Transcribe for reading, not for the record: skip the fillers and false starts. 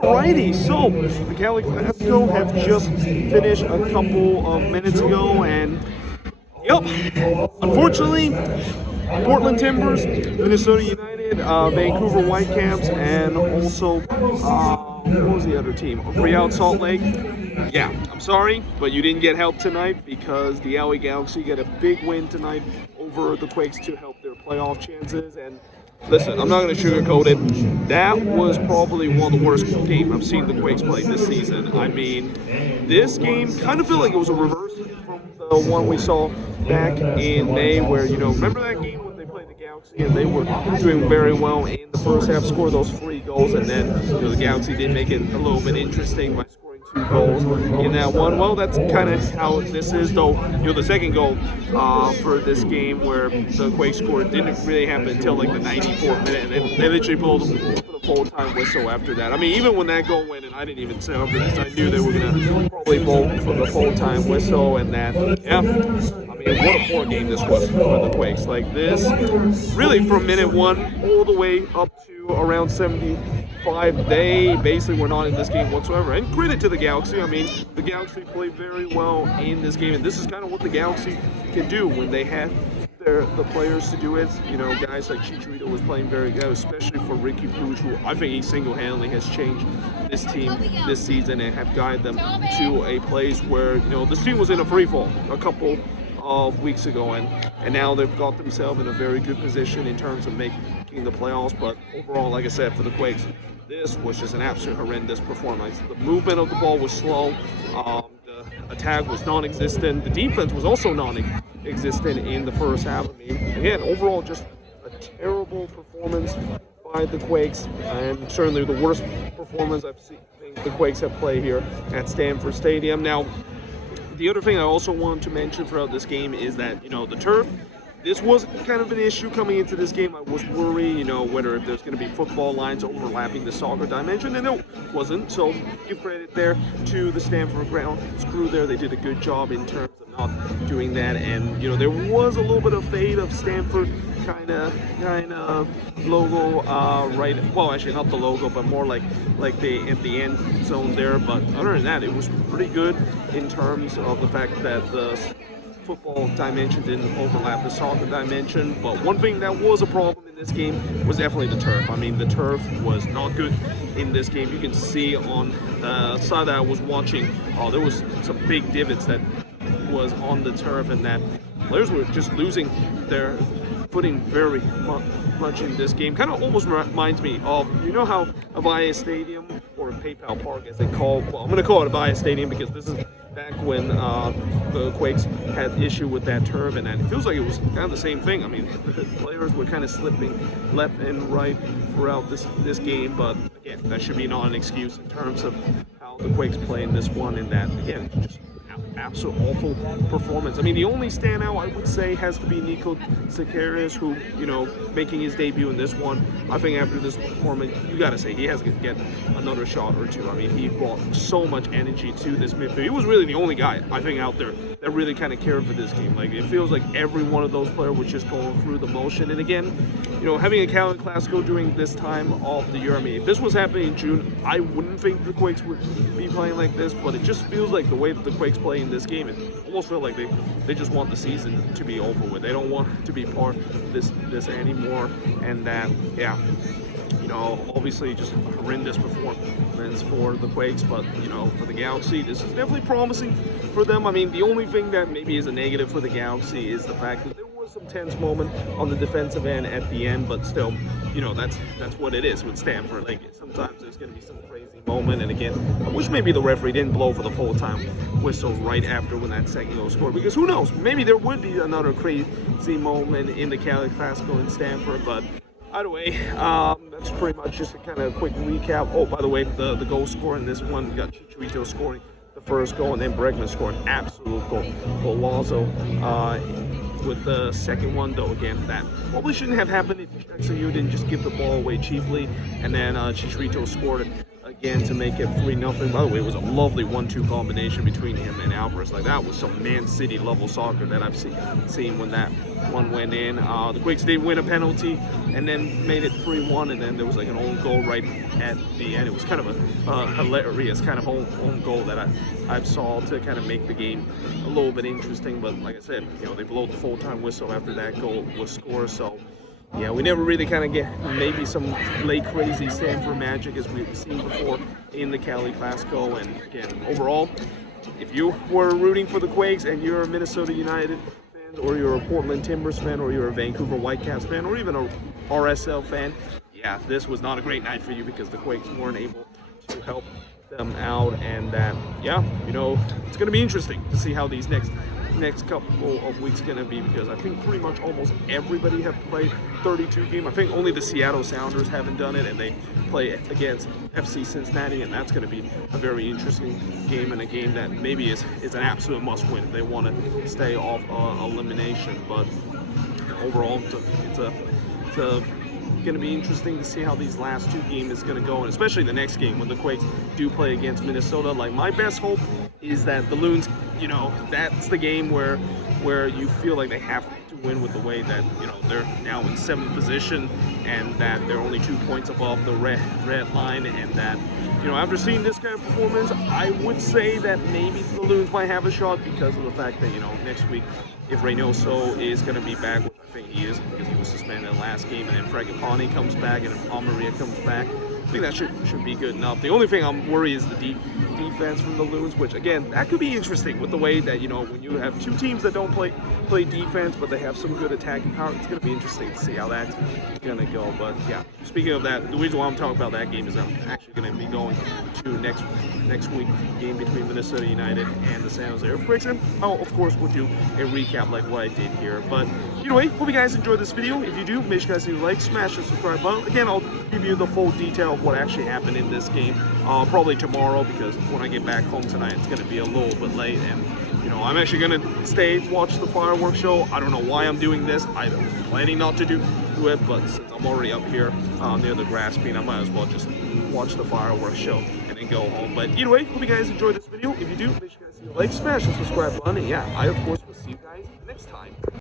Alrighty, so the Cali Clasico have just finished a couple of minutes ago, and yep, unfortunately, Portland Timbers, Minnesota United, Vancouver Whitecaps, and also what was the other team? Real Salt Lake. Yeah, I'm sorry, but you didn't get help tonight because the LA Galaxy got a big win tonight over the Quakes to help their playoff chances. And listen, I'm not going to sugarcoat it. That was probably one of the worst games I've seen the Quakes play this season. I mean, this game kind of felt like it was a reverse from the one we saw back in May, where, remember that game when they played the Galaxy and they were doing very well in the first half, scored those 3 goals, and then the Galaxy did make it a little bit interesting by scoring 2 goals in that one. Well, that's kind of how this is, though. The second goal for this game where the Quakes scored didn't really happen until like the 94th minute, and they literally blew the full-time whistle after that. I mean, even when that goal went in, I didn't even say over because I knew they were going to probably blow for the full-time whistle, and that, yeah. I mean, what a poor game this was for the Quakes. Like this, really from minute 1 all the way up to around 75, they basically were not in this game whatsoever. And credit to the Galaxy. I mean, the Galaxy played very well in this game, and this is kind of what the Galaxy can do when they have the players to do it. Guys like Chicharito was playing very good, especially for Ricky Puig, who I think he single-handedly has changed this team this season and have guided them to a place where, this team was in a free fall a couple of weeks ago, and now they've got themselves in a very good position in terms of making the playoffs. But overall, like I said, for the Quakes, this was just an absolute horrendous performance. The movement of the ball was slow, the attack was non-existent, the defense was also non-existent in the first half. I mean, again, overall, just a terrible performance by the Quakes, and certainly the worst performance I've seen the Quakes have played here at Stanford Stadium. Now, the other thing I also wanted to mention throughout this game is that, the turf, this was kind of an issue coming into this game. I was worried, whether if there's going to be football lines overlapping the soccer dimension, and it wasn't. So give credit there to the Stanford grounds crew there. They did a good job in terms of not doing that. And, there was a little bit of fade of Stanford kind of logo, right? Well, actually not the logo, but more like the at the end zone there. But other than that, it was pretty good in terms of the fact that the football dimension didn't overlap the soccer dimension. But one thing that was a problem in this game was definitely the turf. I mean, the turf was not good in this game. You can see on the side that I was watching, there was some big divots that was on the turf, and that players were just losing their footing very much in this game. Kind of almost reminds me of, how Avaya Stadium, or PayPal Park as they call, well, I'm going to call it Avaya Stadium because this is back when the Quakes had issue with that turf, and it feels like it was kind of the same thing. I mean, the players were kind of slipping left and right throughout this game, but again, that should be not an excuse in terms of how the Quakes play in this one, and that, again, just absolute awful performance. I mean, the only standout I would say has to be Nico Zakaris, who, making his debut in this one. I think after this performance, you got to say he has to get another shot or two. I mean, he brought so much energy to this midfield. He was really the only guy, I think, out there that really kind of cared for this game. Like, it feels like every one of those players was just going through the motion. And again, having a Cali Clasico during this time of the year, I mean, if this was happening in June, I wouldn't think the Quakes would be playing like this, but it just feels like the way that the Quakes play in this game, it almost feels like they just want the season to be over with. They don't want to be part of this anymore, and that, yeah, obviously just a horrendous performance for the Quakes, but, for the Galaxy, this is definitely promising for them. I mean, the only thing that maybe is a negative for the Galaxy is the fact that there was some tense moment on the defensive end at the end, but still, that's what it is with Stanford. Like, sometimes there's going to be some crazy moment, and again, I wish maybe the referee didn't blow for the full-time whistle right after when that second goal scored, because who knows, maybe there would be another crazy moment in the Cali Clasico in Stanford. But either way, that's pretty much just a kind of quick recap. Oh, by the way, the goal scorer in this one, we got Chicharito scoring the first goal, and then Bregman scored an absolute goal. Golazo with the second one, though, again, that probably shouldn't have happened if XAU didn't just give the ball away cheaply, and then Chicharito scored it again to make it 3-0. By the way, it was a lovely 1-2 combination between him and Alvarez. Like, that was some Man City level soccer that I've seen when that one went in. The Quakes did win a penalty and then made it 3-1, and then there was like an own goal right at the end. It was kind of a hilarious kind of own goal that I saw to kind of make the game a little bit interesting. But like I said, they blew the full-time whistle after that goal was scored. So yeah, we never really kind of get maybe some late crazy Stanford magic as we've seen before in the Cali Clasico. And again, overall, if you were rooting for the Quakes and you're a Minnesota United fan, or you're a Portland Timbers fan, or you're a Vancouver Whitecaps fan, or even a RSL fan, yeah, this was not a great night for you because the Quakes weren't able to help them out. And that, yeah, it's going to be interesting to see how these next couple of weeks going to be, because I think pretty much almost everybody have played 32 games. I think only the Seattle Sounders haven't done it, and they play against FC Cincinnati, and that's going to be a very interesting game, and a game that maybe is an absolute must-win if they want to stay off elimination. But overall, it's going to be interesting to see how these last two games is going to go, and especially the next game when the Quakes do play against Minnesota. Like, my best hope is that the Loons, that's the game where you feel like they have to win, with the way that they're now in 7th position and that they're only 2 points above the red line, and that after seeing this kind of performance, I would say that maybe the Loons might have a shot, because of the fact that next week, if Reynoso is going to be back, which I think he is because he was suspended last game, and then Fragapane comes back and then Palmaria comes back, I think that should be good enough. The only thing I'm worried is the defense from the Loons, which again, that could be interesting with the way that when you have two teams that don't play defense but they have some good attacking power, it's going to be interesting to see how that's going to go. But yeah, speaking of that, the reason why I'm talking about that game is I'm actually going to be going to next week game between Minnesota United and the San Jose Earthquakes, and I'll of course will do a recap like what I did here. But anyway, hope you guys enjoyed this video. If you do, make sure you guys leave a like, smash the subscribe button. Again, I'll give you the full detail of what actually happened in this game probably tomorrow, because when I get back home tonight it's going to be a little bit late, and I'm actually going to stay watch the fireworks show. I don't know why I'm doing this. I was planning not to do it, but since I'm already up here near the grass green, I might as well just watch the fireworks show and then go home. But either way, hope you guys enjoyed this video. If you do, make sure you guys leave a like, smash the subscribe button, and yeah, I of course will see you guys next time.